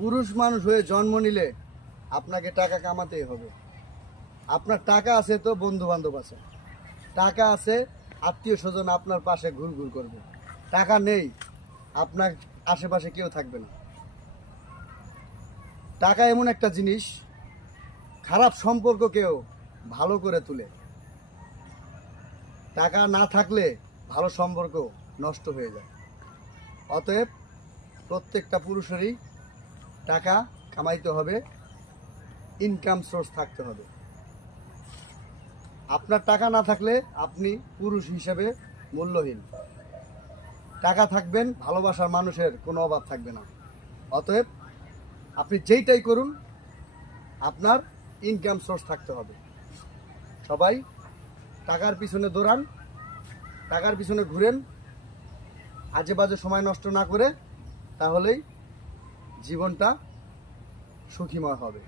পুরুষ মানুষ হয়ে জন্ম নিলে আপনাকে টাকা কামাতেই হবে। আপনার টাকা আছে তো বন্ধু বান্ধব আছে, টাকা আছে আত্মীয় স্বজন আপনার পাশে ঘুরঘুর করবে। টাকা নেই, আপনার আশেপাশে কেউ থাকবে না। টাকা এমন একটা জিনিস, খারাপ সম্পর্ককেও ভালো করে তুলে। টাকা না থাকলে ভালো সম্পর্ক নষ্ট হয়ে যায়। অতএব প্রত্যেকটা পুরুষেরই টাকা কামাইতে হবে, ইনকাম সোর্স থাকতে হবে। আপনার টাকা না থাকলে আপনি পুরুষ হিসেবে মূল্যহীন। টাকা থাকবেন, ভালোবাসার মানুষের কোনো অভাব থাকবে না। অতএব আপনি যেইটাই করুন, আপনার ইনকাম সোর্স থাকতে হবে। সবাই টাকার পিছনে দৌড়ান, টাকার পিছনে ঘুরেন, আজে বাজে সময় নষ্ট না করে, তাহলেই জীবনটা সুখীময় হবে।